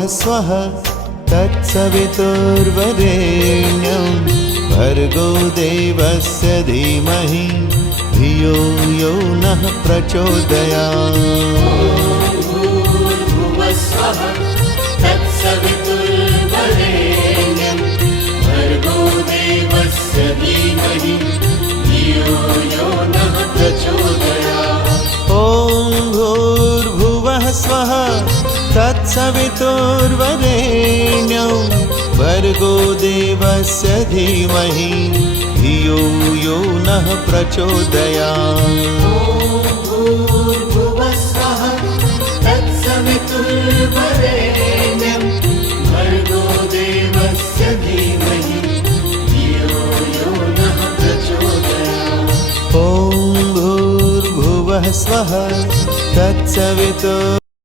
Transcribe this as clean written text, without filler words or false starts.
भूर्भुवः स्वः तत्सवितुर्वरेण्यं भर्गो देवस्य धीमहि धियो यो नः प्रचोदयात्। भूर्भुवः स्वः तत्सवितुर्वरेण्यं भर्गो देवस्य धीमहि धियो यो नः प्रचोदयात्। ॐ भूर्भुवः स्वः तत्सवितुर्वरेण्यं भर्गो देवस्य धीमहि धियो यो नः प्रचोदयात्। भूर्भुवः स्वः तत्सवितुर्वरेण्यं भर्गो देवस्य धीमहि धियो यो नः प्रचोदयात्। ॐ भूर्भुवः स्वः तत्सवितुर्वरेण्यं